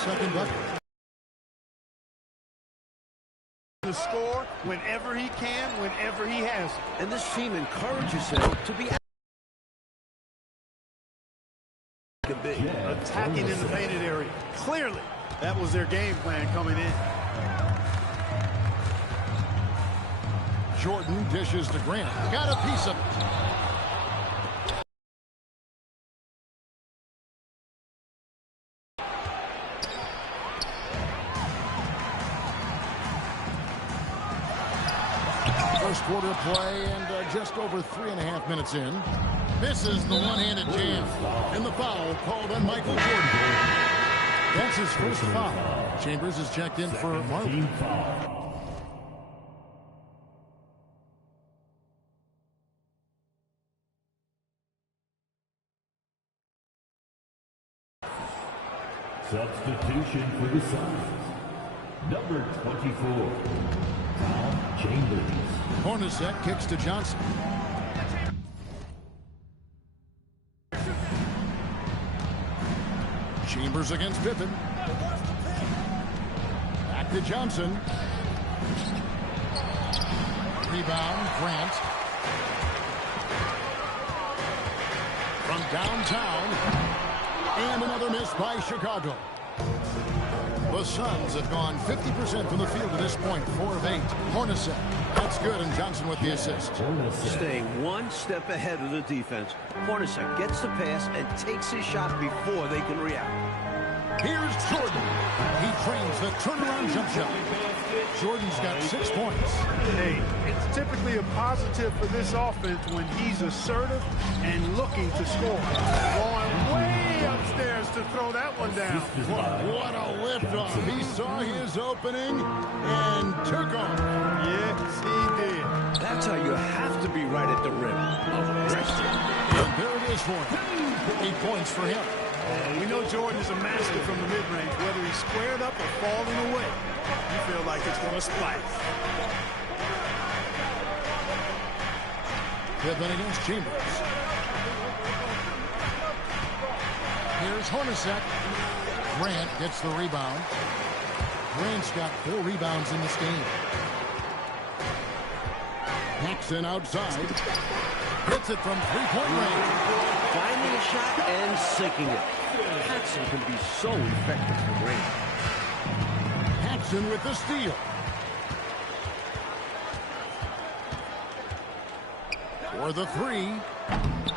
second bucket. To score whenever he can, whenever he has it. And this team encourages him to be attacking in the painted area. Clearly, that was their game plan coming in. Jordan dishes to Grant. Got a piece of it. First quarter play and just over 3.5 minutes in. This is the one-handed jam. And the foul called on Michael Jordan. That's his first foul. Chambers is checked in for Marley. Substitution for the Suns. Number 24, Tom Chambers. Hornacek kicks to Johnson. Chambers against Pippen. Back to Johnson. Rebound, Grant. From downtown. And another miss by Chicago. The Suns have gone 50% from the field to this point, 4 of 8. Hornacek, that's good, and Johnson with the assist. staying one step ahead of the defense. Hornacek gets the pass and takes his shot before they can react. Here's Jordan. He trains the turnaround jump shot. Jordan's got 6 points. Hey, it's typically a positive for this offense when he's assertive and looking to score. Going way upstairs to throw that one down. What a liftoff. He saw his opening and took off. Yes, he did. That's how you have to be right at the rim. Aggressive. And there it is for him. 8 points for him. We know Jordan is a master from the mid-range, whether he's squared up or falling away. You feel like it's going to splash. Pippen against Chambers. Here's Hornacek. Grant gets the rebound. Grant's got 4 rebounds in this game. Paxson outside. Hits it from 3-point range. Finding a shot and sinking it. Paxson can be so effective from range. Paxson with the steal. For the 3.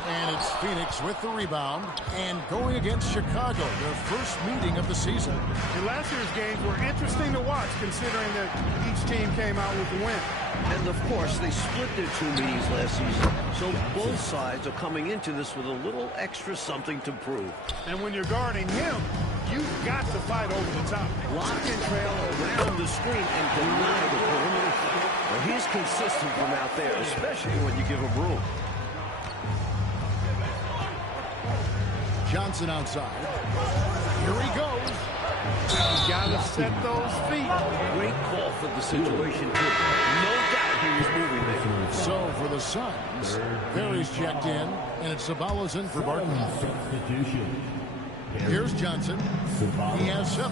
And it's Phoenix with the rebound. And going against Chicago, their first meeting of the season. And last year's games were interesting to watch, considering that each team came out with the win. And, of course, they split their 2 meetings last season. So both sides are coming into this with a little extra something to prove. And when you're guarding him, you've got to fight over the top. Lock and trail around the screen and deny the perimeter fight. Well, he's consistent from out there, especially when you give him room. Johnson outside. Here he goes. You got to set those feet. Great call for the situation, too. No doubt he was moving there. So for the Suns, Ferry's checked in, and it's Sabalos in for Barton. Substitution. Here's Johnson. He has 7.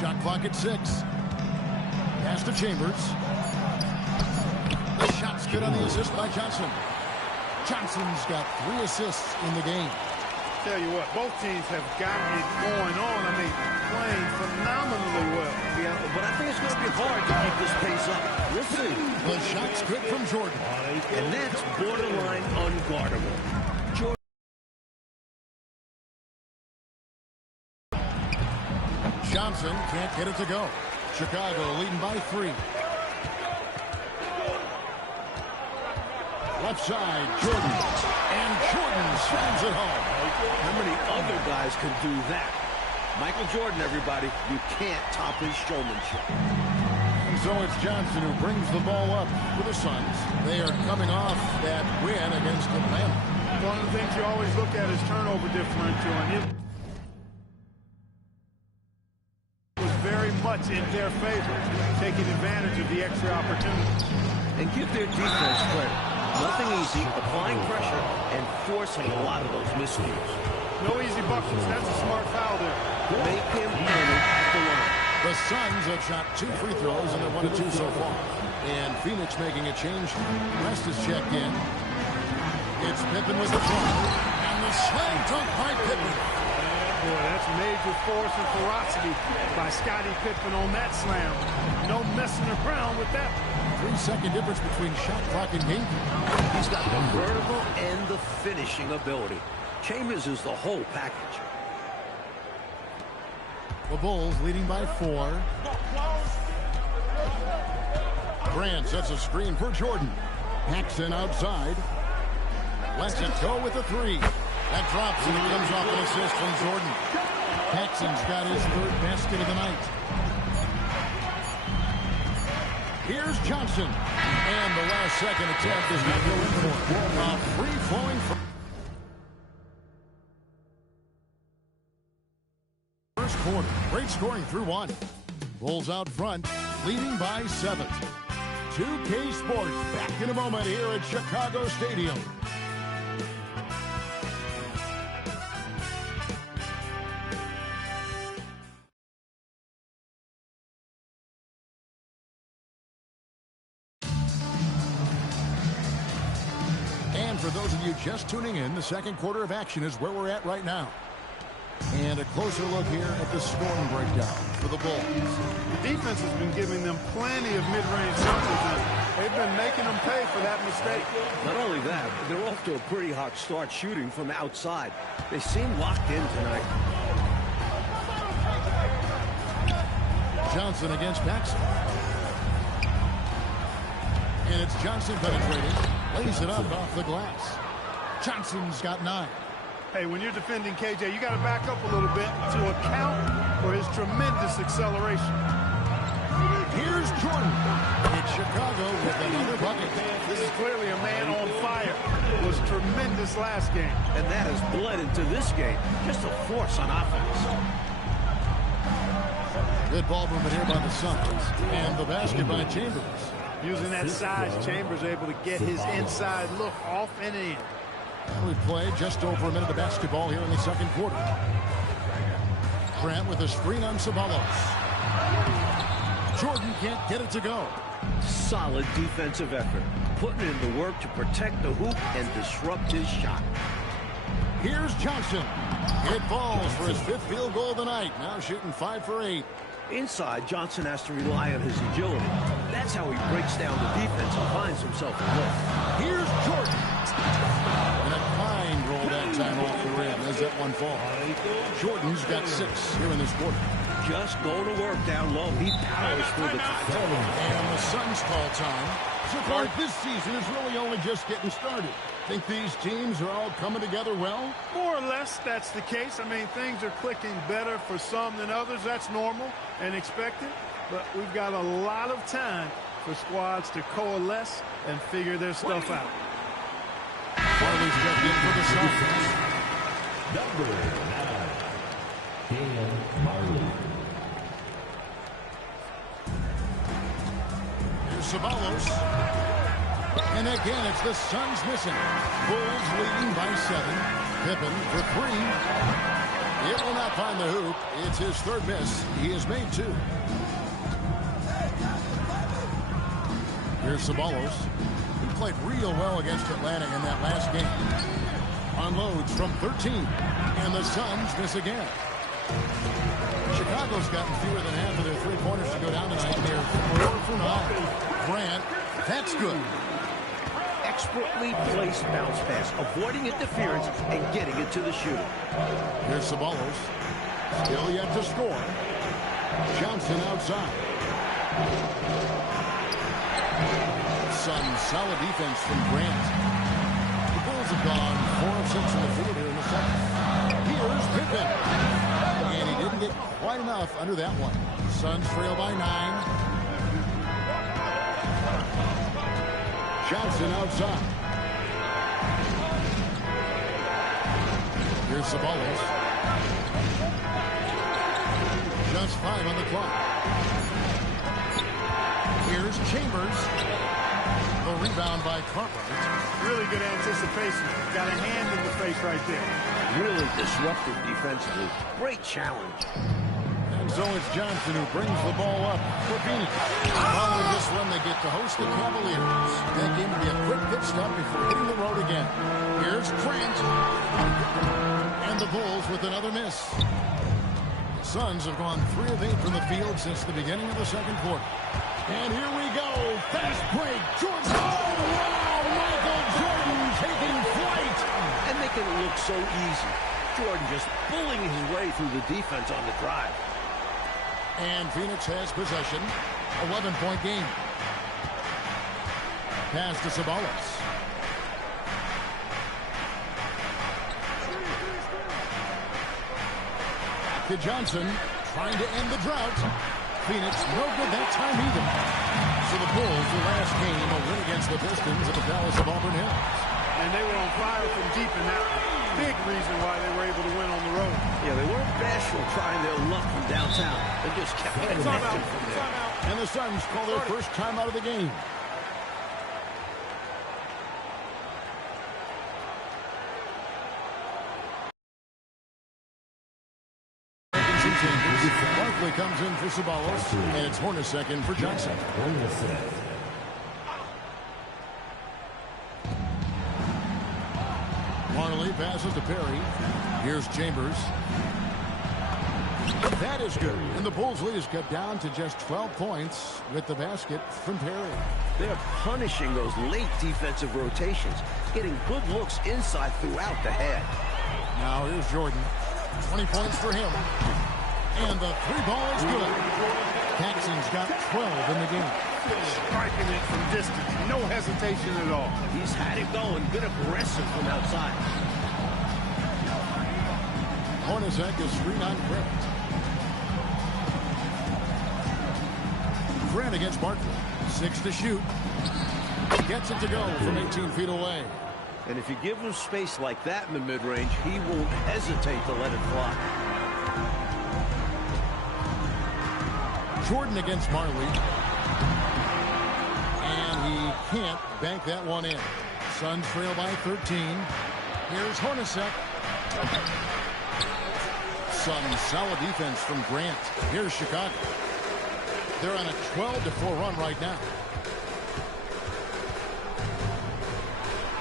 Shot clock at 6. Pass to Chambers. The shot's good on the assist by Johnson. Johnson's got 3 assists in the game. Tell you what, both teams have gotten it going on. I mean, playing phenomenally well. Yeah, but I think it's going to be hard to keep this pace up. Listen. The shot's good from Jordan. And that's borderline unguardable. Johnson can't get it to go. Chicago leading by 3. Left side, Jordan. And Jordan slams it home. How many other guys can do that? Michael Jordan, everybody. You can't top his showmanship. And so it's Johnson who brings the ball up for the Suns. They are coming off that win against Atlanta. One of the things you always look at is turnover differential, and it was very much in their favor, taking advantage of the extra opportunities. And give their defense credit. Nothing easy, applying pressure and forcing a lot of those miscues. No easy buckets. That's a smart foul there. Make him earn it at the line. The Suns have shot 2 free throws, and they're 1 of 2 so far. And Phoenix making a change. West is checked in. It's Pippen with the try. And the slam dunk by Pippen. Boy, that's major force and ferocity by Scottie Pippen on that slam. No messing around with that. 3-second difference between shot clock and game. He's got the vertical and the finishing ability. Chambers is the whole package. The Bulls leading by 4. Grant sets a screen for Jordan. Paxson outside. Lets it go with a 3. That drops and it comes off an assist from Jordan. Paxson's got his 3rd basket of the night. Here's Johnson. And the last second attempt does not go in for it. A free-flowing first quarter. Great scoring through 1. Bulls out front, leading by 7. 2K Sports back in a moment here at Chicago Stadium. And for those of you just tuning in, the second quarter of action is where we're at right now. And a closer look here at the scoring breakdown for the Bulls. The defense has been giving them plenty of mid-range jumpers, and they've been making them pay for that mistake. Not only that, they're off to a pretty hot start shooting from outside. They seem locked in tonight. Johnson against Paxson. And it's Johnson penetrating. Lays it up off the glass. Johnson's got 9. Hey, when you're defending KJ, you got to back up a little bit to account for his tremendous acceleration. Here's Jordan. It's Chicago with another bucket. This is clearly a man on fire. It was tremendous last game. And that has bled into this game. Just a force on offense. Good ball movement here by the Suns. And the basket by Chambers. Using that size, Chambers able to get his inside look off and in. And we've played just over a minute of basketball here in the second quarter. Grant with a screen on Ceballos. Jordan can't get it to go. Solid defensive effort. Putting in the work to protect the hoop and disrupt his shot. Here's Johnson. It falls for his 5th field goal of the night. Now shooting 5 for 8. Inside, Johnson has to rely on his agility. That's how he breaks down the defense and finds himself a look. Here's Jordan. And a fine roll that time off the rim as that one falls. Jordan's got 6 here in this quarter. Just going to work down low. He powers through the contact. And the Suns call time. So far, this season is really only just getting started. Think these teams are all coming together well? More or less, that's the case. I mean, things are clicking better for some than others. That's normal and expected. But we've got a lot of time for squads to coalesce and figure their stuff out. Marley's got in for the Suns. Number 9, Dale Marley. Here's Ceballos. And again, it's the Suns missing. Bulls leading by 7. Pippen for 3. It will not find the hoop. It's his 3rd miss. He has made 2. Here's Ceballos. He played real well against Atlanta in that last game. Unloads from 13. And the Suns miss again. Chicago's gotten fewer than half of their 3-pointers to go down tonight. They're 4 for 9. Grant, that's good. Expertly placed bounce pass, avoiding interference and getting it to the shooter. Here's Ceballos. Still yet to score. Johnson outside. Some solid defense from Grant. The Bulls have gone 4 of 6 in the field here in the second. Here's Pippen. And he didn't get quite enough under that one. Suns trail by 9. Johnson outside. Here's Ceballos. Just 5 on the clock. Here's Chambers. The rebound by Cartwright. Really good anticipation. Got a hand in the face right there. Really disruptive defensively. Great challenge. And so it's Johnson who brings the ball up for Phoenix. Following this run, they get to host the Cavaliers. That game will be a quick pit stop before hitting the road again. Here's Grant. And the Bulls with another miss. The Suns have gone 3 of 8 from the field since the beginning of the second quarter. And here we go. Fast break. Jordan. Oh, wow. Michael Jordan taking flight. And making it look so easy. Jordan just bullying his way through the defense on the drive. And Phoenix has possession. 11-point game. Pass to Sabalos. To Johnson, trying to end the drought. Phoenix, no good that time either. So the Bulls, the last game, a win against the Pistons at the Palace of Auburn Hills. And they were on fire from deep in that one. Big reason why they were able to win on the road. Yeah, they weren't bashful trying their luck from downtown. They just kept connecting from there. And the Suns call their first time out of the game. Barkley comes in for Sabalos, and it's Hornacek in for Johnson. Marley passes to Perry. Here's Chambers. That is good. And the Bulls' lead is cut down to just 12 points with the basket from Perry. They're punishing those late defensive rotations, getting good looks inside throughout the head. Now here's Jordan. 20 points for him. And the 3-ball is good. Paxson's got 12 in the game. Striking it from distance. No hesitation at all. He's had it going. Been aggressive from outside. Hornacek is screen on Grant. Grant against Barkley. 6 to shoot. Gets it to go from 18 feet away. And if you give him space like that in the mid-range, he won't hesitate to let it fly. Jordan against Marley. And he can't bank that one in. Suns trail by 13. Here's Hornacek. Some solid defense from Grant. Here's Chicago. They're on a 12-4 run right now.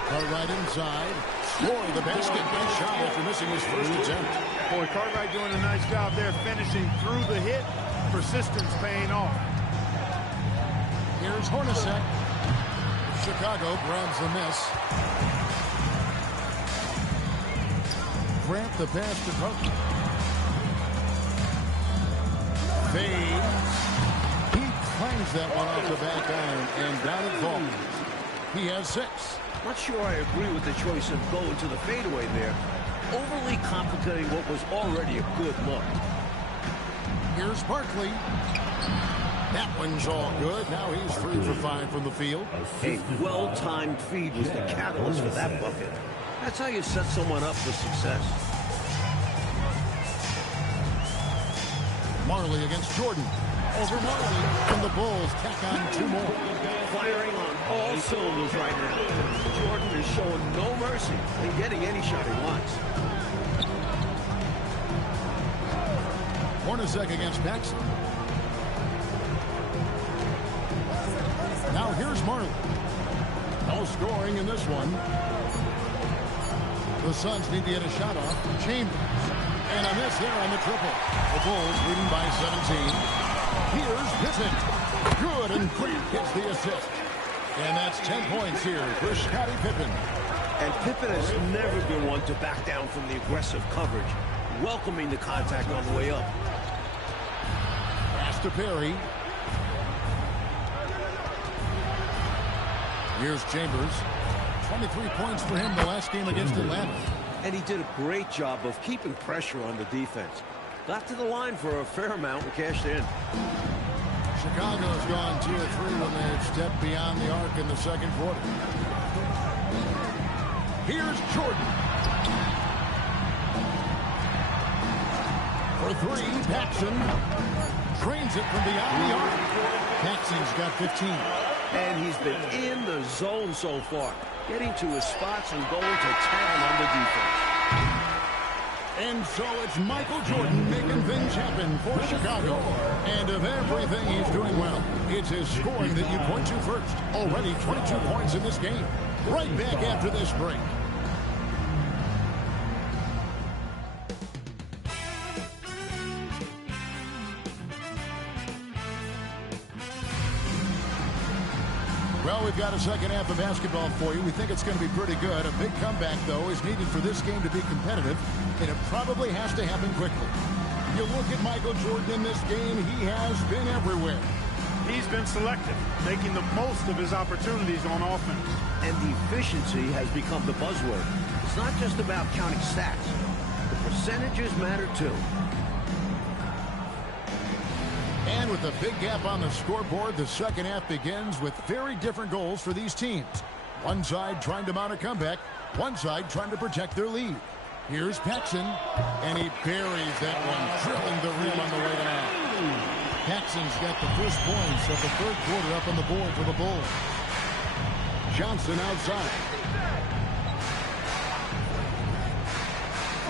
Cartwright inside. Scoring the basket. Nice shot after missing his first attempt. Boy, Cartwright doing a nice job there finishing through the hit. Persistence paying off. Here's Hornacek. Chicago grabs the miss. Grant the pass to Cartwright. Fade. He clangs that one off the back iron, and down it falls. He has 6. Not sure I agree with the choice of going to the fadeaway there. Overly complicating what was already a good look. Here's Barkley. That one's all good. Now he's 3 for 5 from the field. A well-timed feed was the catalyst for that bucket. That's how you set someone up for success. Marley against Jordan. Over Marley. And the Bulls tack on 2 more. Firing on all cylinders right now. Jordan is showing no mercy in getting any shot he wants. Hornacek against Paxson. Now here's Marley. No scoring in this one. The Suns need to get a shot off. Chambers. And a miss there on the triple. The Bulls leading by 17. Here's Pippen. Good, and Grant gets the assist. And that's 10 points here for Scottie Pippen. And Pippen has never been one to back down from the aggressive coverage, welcoming the contact on the way up. Pass to Perry. Here's Chambers. 23 points for him the last game against Atlanta. And he did a great job of keeping pressure on the defense. Got to the line for a fair amount and cashed in. Chicago's gone 2 of 3 when they've stepped beyond the arc in the second quarter. Here's Jordan. For 3, Paxson. Drains it from beyond the arc. Paxson's got 15. And he's been in the zone so far, getting to his spots and going to town on the defense. And so it's Michael Jordan making things happen for Chicago. And of everything he's doing well, it's his scoring that you point to first. Already 22 points in this game. Right back after this break. Well, we've got a second half of basketball for you. We think it's going to be pretty good. A big comeback, though, is needed for this game to be competitive, and it probably has to happen quickly. You look at Michael Jordan in this game, he has been everywhere. He's been selective, making the most of his opportunities on offense. And efficiency has become the buzzword. It's not just about counting stats. The percentages matter, too. And with a big gap on the scoreboard, the second half begins with very different goals for these teams. One side trying to mount a comeback, one side trying to protect their lead. Here's Paxson, and he buries that one, drilling the rim on the way down. Paxson's got the first points of the third quarter up on the board for the Bulls. Johnson outside.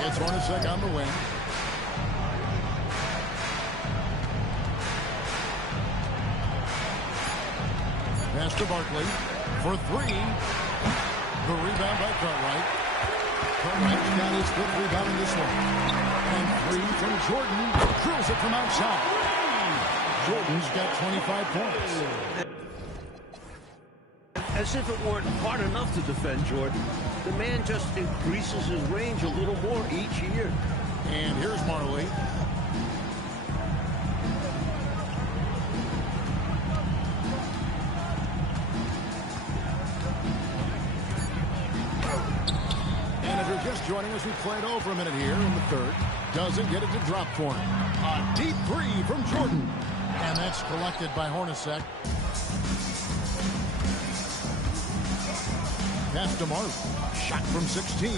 It's Hornacek on the wing. Pass to Barkley for three. The rebound by Cartwright. Cartwright's got his fifth rebound in this one. And three from Jordan. Drills it from outside. Jordan's got 25 points. As if it weren't hard enough to defend Jordan, the man just increases his range a little more each year. And here's Marley. Just joining us, we played over a minute here in the third. Doesn't get it to drop for him. A deep three from Jordan. And that's collected by Hornacek. Pass to Marley. Shot from 16.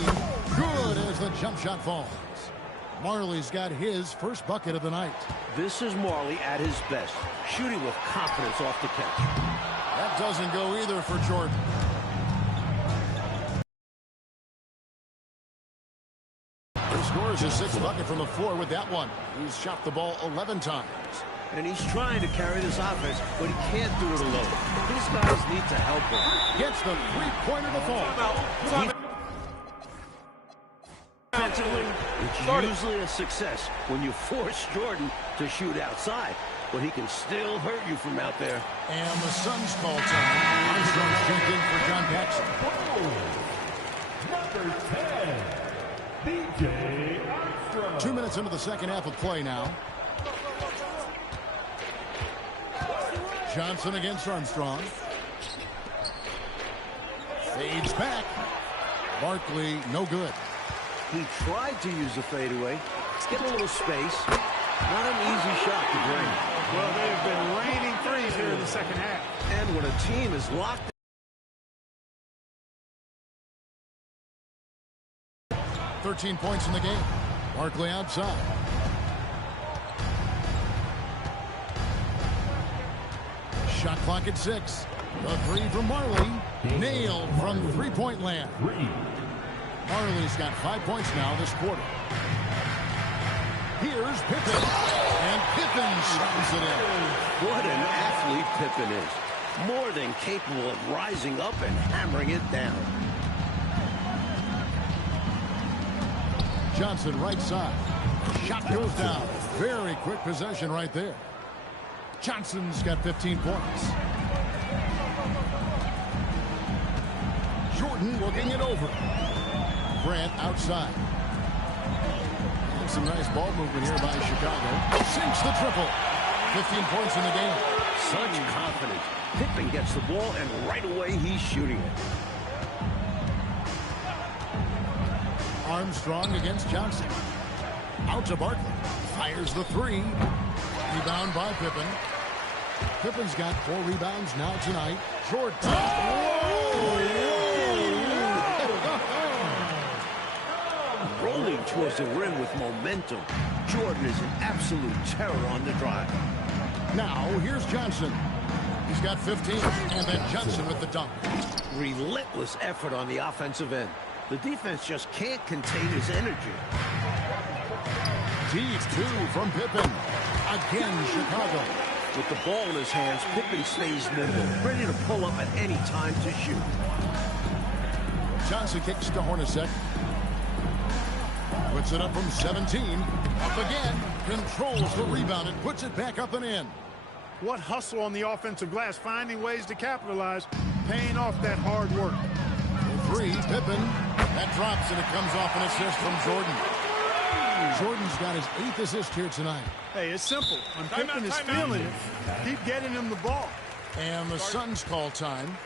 Good as the jump shot falls. Marley's got his first bucket of the night. This is Marley at his best, shooting with confidence off the catch. That doesn't go either for Jordan. Scores his sixth bucket from the floor with that one. He's shot the ball 11 times. And he's trying to carry this offense, but he can't do it alone. These guys need to help him. Gets the three-pointer to fall. Defensively, it's usually a success when you force Jordan to shoot outside, but he can still hurt you from out there. And the Suns call time. Armstrong's checked in for John Paxson. Number 10. DJ Armstrong. 2 minutes into the second half of play now. Johnson against Armstrong. Fades back. Barkley, no good. He tried to use the fadeaway. Get a little space. Not an easy shot to bring. Well, they have been raining threes here in the second half. And when a team is locked 13 points in the game. Barkley outside. Shot clock at 6. The three from Marley. Nailed from three-point land. Marley's got 5 points now this quarter. Here's Pippen. And Pippen slams it in. What an athlete Pippen is. More than capable of rising up and hammering it down. Johnson right side. Shot goes down. Very quick possession right there. Johnson's got 15 points. Jordan looking it over. Grant outside. And some nice ball movement here by Chicago. Sinks the triple. 15 points in the game. Such confidence. Pippen gets the ball, and right away he's shooting it. Armstrong against Johnson. Out to Barkley. Fires the three. Rebound by Pippen. Pippen's got 4 rebounds now tonight. Jordan. Rolling towards the rim with momentum. Jordan is an absolute terror on the drive. Now, here's Johnson. He's got 15, and then Johnson with the dunk. Relentless effort on the offensive end. The defense just can't contain his energy. PT2 from Pippen. Again, Chicago. With the ball in his hands, Pippen stays nimble, ready to pull up at any time to shoot. Johnson kicks to Hornacek. Puts it up from 17. Up again. Controls the rebound and puts it back up and in. What hustle on the offensive glass, finding ways to capitalize, paying off that hard work. 3, Pippen. That drops, and it comes off an assist from Jordan. Jordan's got his 8th assist here tonight. Hey, it's simple. When Pippen is feeling it, keep getting him the ball. And the Suns call time.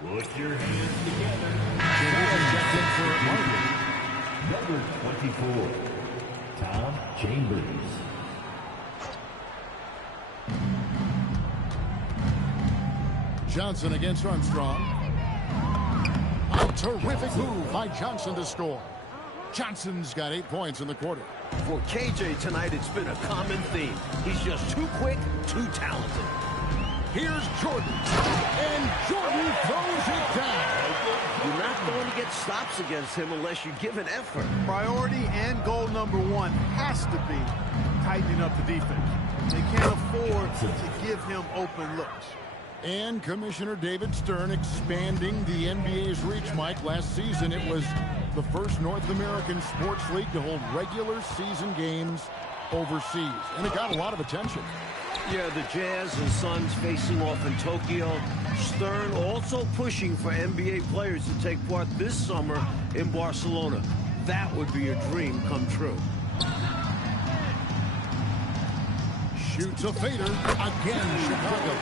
Put your hands together. Number 24, Tom Chambers. Johnson against Armstrong. A terrific move by Johnson to score. Johnson's got 8 points in the quarter. For KJ tonight, it's been a common theme. He's just too quick, too talented. Here's Jordan. And Jordan throws it down. You're not going to get stops against him unless you give an effort. Priority and goal number 1 has to be tightening up the defense. They can't afford to give him open looks. And Commissioner David Stern expanding the NBA's reach, Mike. Last season, it was the first North American sports league to hold regular season games overseas. And it got a lot of attention. Yeah, the Jazz and Suns facing off in Tokyo. Stern also pushing for NBA players to take part this summer in Barcelona. That would be a dream come true. Shoots a fader. Again, Chicago.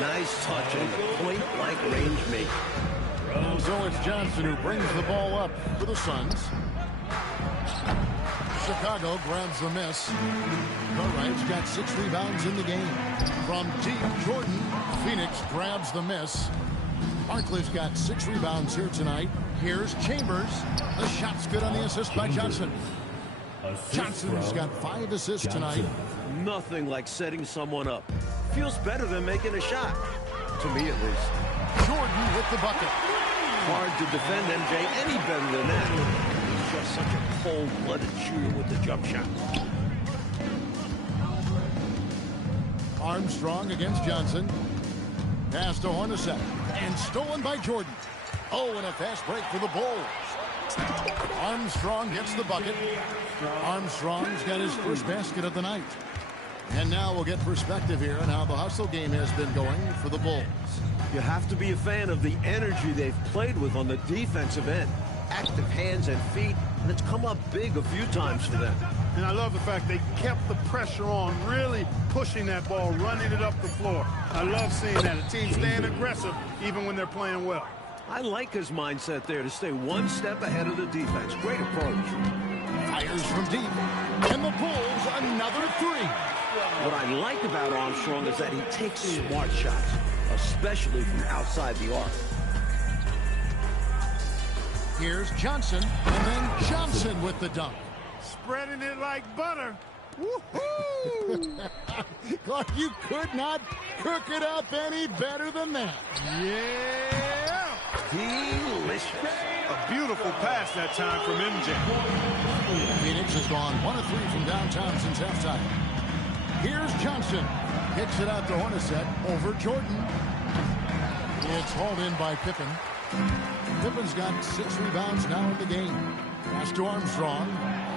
Nice touch and point-blank range make. So it's Johnson who brings the ball up for the Suns. Chicago grabs the miss. Cartwright's got 6 rebounds in the game. From deep, Jordan. Phoenix grabs the miss. Barkley's got 6 rebounds here tonight. Here's Chambers. The shot's good on the assist by Johnson. Johnson's got 5 assists tonight. Nothing like setting someone up. Feels better than making a shot. To me, at least. Jordan with the bucket. Hard to defend MJ any better than that. He's just such a cold-blooded shooter with the jump shot. Armstrong against Johnson. Pass to Hornacek. And stolen by Jordan. Oh, and a fast break for the Bulls. Armstrong gets the bucket. Armstrong's got his first basket of the night. And now we'll get perspective here on how the hustle game has been going for the Bulls. You have to be a fan of the energy they've played with on the defensive end. Active hands and feet, and it's come up big a few times for them. And I love the fact they kept the pressure on, really pushing that ball, running it up the floor. I love seeing that. A team staying aggressive even when they're playing well. I like his mindset there to stay one step ahead of the defense. Great approach. Fires from deep. And the Bulls another 3. What I like about Armstrong is that he takes smart shots, especially from outside the arc. Here's Johnson, and then Johnson with the dunk. Spreading it like butter. Woohoo! Clark, you could not cook it up any better than that. Yeah! Delicious. A beautiful pass that time from MJ. Phoenix has gone 1 of 3 from downtown since halftime. Here's Johnson. Kicks it out to Hornacek over Jordan. It's hauled in by Pippen. Pippen's got 6 rebounds now in the game. Pass to Armstrong.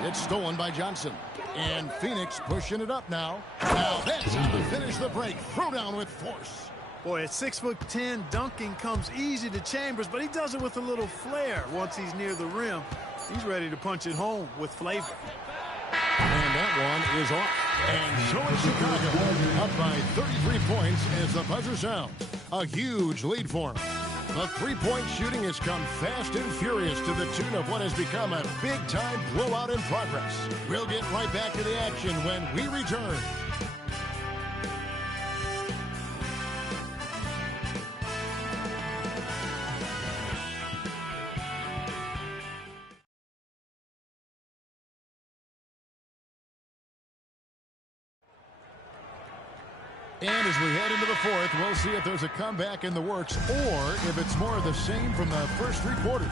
It's stolen by Johnson. And Phoenix pushing it up now. Now that's how to finish the break. Throw down with force. Boy, at 6'10", dunking comes easy to Chambers, but he does it with a little flair. Once he's near the rim, he's ready to punch it home with flavor. And that one is off. And so is Chicago, up by 33 points as the buzzer sounds. A huge lead for them. The three-point shooting has come fast and furious to the tune of what has become a big-time blowout in progress. We'll get right back to the action when we return. And as we head into the fourth, we'll see if there's a comeback in the works or if it's more of the same from the first three quarters.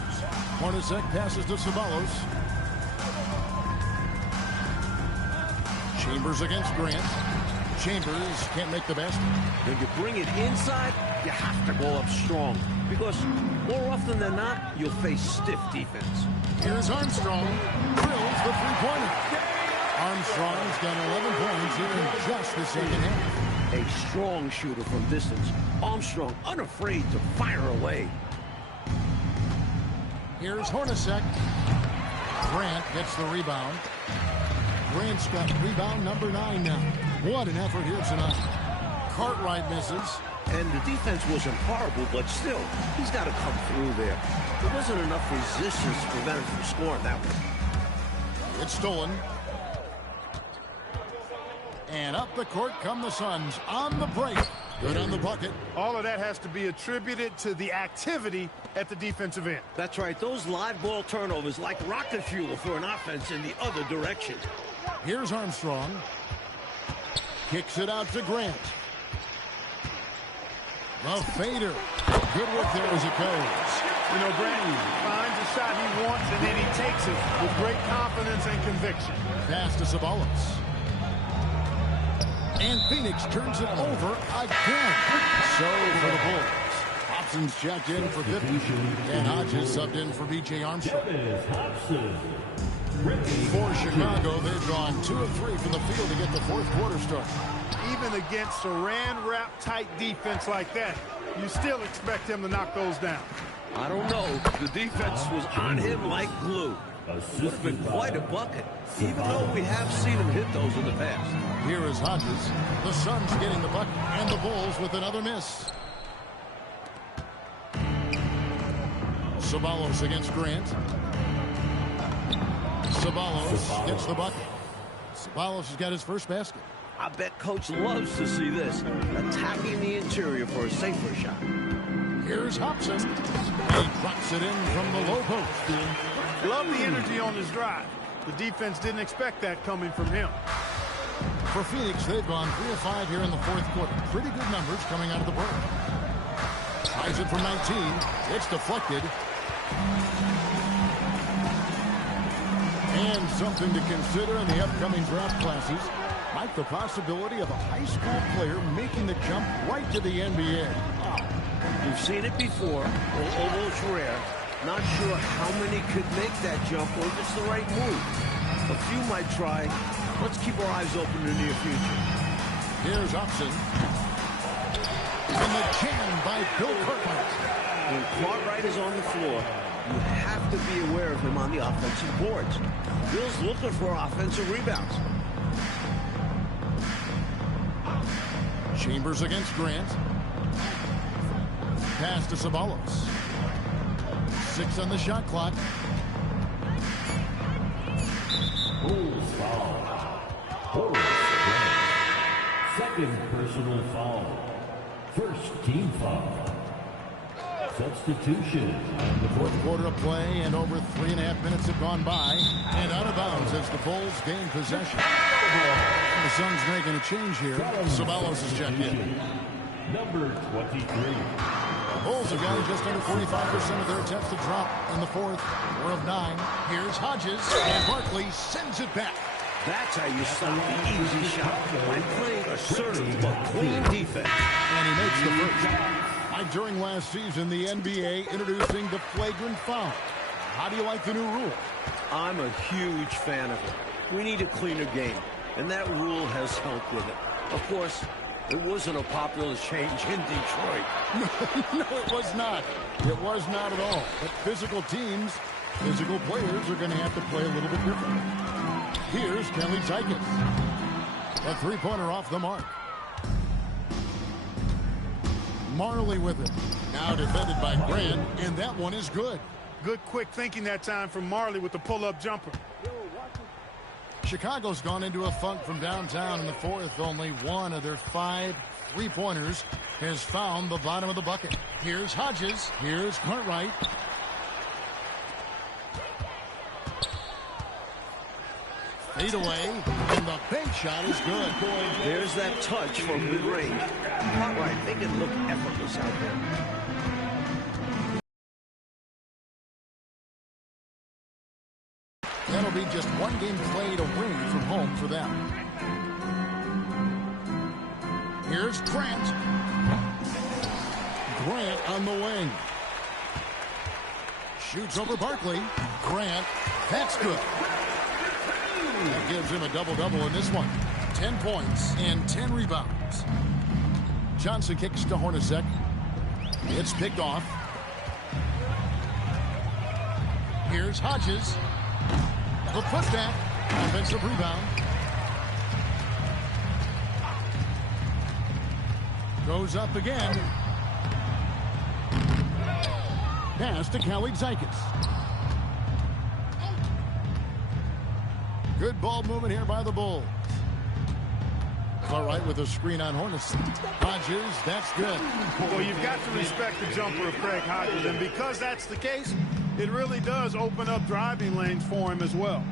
Hornacek passes to Ceballos. Chambers against Grant. Chambers can't make the basket. When you bring it inside, you have to go up strong. Because more often than not, you'll face stiff defense. Here's Armstrong. Drills the three-pointer. Armstrong's got 11 points here in just the second half. A strong shooter from distance. Armstrong unafraid to fire away. Here's Hornacek. Grant gets the rebound. Grant's got rebound number 9 now. What an effort here tonight. Cartwright misses. And the defense wasn't horrible, but still, he's got to come through there. There wasn't enough resistance to prevent him from scoring that one. It's stolen. And up the court come the Suns on the break. Good on the bucket. All of that has to be attributed to the activity at the defensive end. That's right. Those live ball turnovers like rocket fuel for an offense in the other direction. Here's Armstrong. Kicks it out to Grant. The fader. Good work there as it goes. You know, Grant finds a shot he wants, and then he takes it with great confidence and conviction. Pass to Ceballos. And Phoenix turns it over again. So for the Bulls. Hobson's checked in for 50. And Hodges subbed in for B.J. Armstrong. For Chicago, they've gone 2 of 3 from the field to get the fourth quarter started. Even against saran wrap tight defense like that, you still expect him to knock those down. I don't know. The defense was on him like glue. Would have been quite a bucket, even though we have seen him hit those in the past. Here is Hodges. The Suns getting the bucket, and the Bulls with another miss. Ceballos against Grant. Ceballos gets the bucket. Ceballos has got his first basket. I bet Coach loves to see this, attacking the interior for a safer shot. Here's Hobson. He drops it in from the low post. Love the energy on his drive. The defense didn't expect that coming from him. For Phoenix, they've gone 3 of 5 here in the fourth quarter. Pretty good numbers coming out of the break. Tries it from 19. It's deflected. And something to consider in the upcoming draft classes, like the possibility of a high school player making the jump right to the NBA. We've seen it before, although it's rare. Not sure how many could make that jump or if it's the right move. A few might try. Let's keep our eyes open in the near future. Here's Hobson. And the jam by Bill Cartwright. When Cartwright is on the floor, you have to be aware of him on the offensive boards. Bill's looking for offensive rebounds. Chambers against Grant. Pass to Ceballos. 6 on the shot clock. Bulls foul. Second personal foul. First team foul. Substitution. The fourth quarter of play, and over 3.5 minutes have gone by. And out of bounds as the Bulls gain possession. The Suns making a change here. Ceballos is checked in. Number 23. The Bulls have gotten just under 45% of their attempts to drop in the fourth. 4 of 9. Here's Hodges, and Barkley sends it back. That's how you stop the easy shot, by playing assertive but clean defense. And he makes the first. Like during last season, the NBA introducing the flagrant foul. How do you like the new rule? I'm a huge fan of it. We need a cleaner game, and that rule has helped with it. Of course, it wasn't a popular change in Detroit. No, it was not. It was not at all. But physical teams, physical players are going to have to play a little bit different. Here's Kelly Tykes. A three-pointer off the mark. Marley with it. Now defended by Grant, and that one is good. Good quick thinking that time from Marley with the pull-up jumper. Chicago's gone into a funk from downtown in the fourth. Only one of their 5 three-pointers has found the bottom of the bucket. Here's Hodges. Here's Cartwright. Fade away. And the bank shot is good. There's that touch from mid-range. All right, they can look effortless out there. That'll be just one game played away from home for them. Here's Grant. Grant on the wing. Shoots over Barkley. Grant. That's good. That gives him a double-double in this one. 10 points and 10 rebounds. Johnson kicks to Hornacek. It's picked off. Here's Hodges. The putback. Offensive rebound. Goes up again. Pass to Khalid Zykis. Good ball movement here by the Bulls. All right, with a screen on Hornacek. Hodges, that's good. Well, you've got to respect the jumper of Craig Hodges, and because that's the case, it really does open up driving lanes for him as well.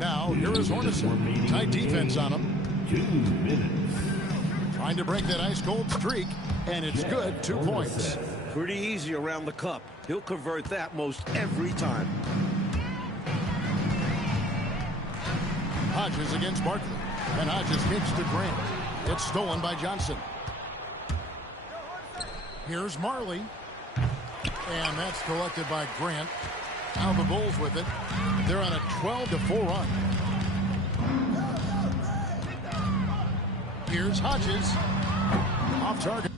Now, here is Hornacek. Tight defense on him. 2 minutes. Trying to break that ice-cold streak, and it's good. 2 points. Pretty easy around the cup. He'll convert that most every time. Hodges against Barkley. And Hodges kicks to Grant. It's stolen by Johnson. Here's Marley. And that's collected by Grant. Now the Bulls with it. They're on a 12-4 run. Here's Hodges. Off target.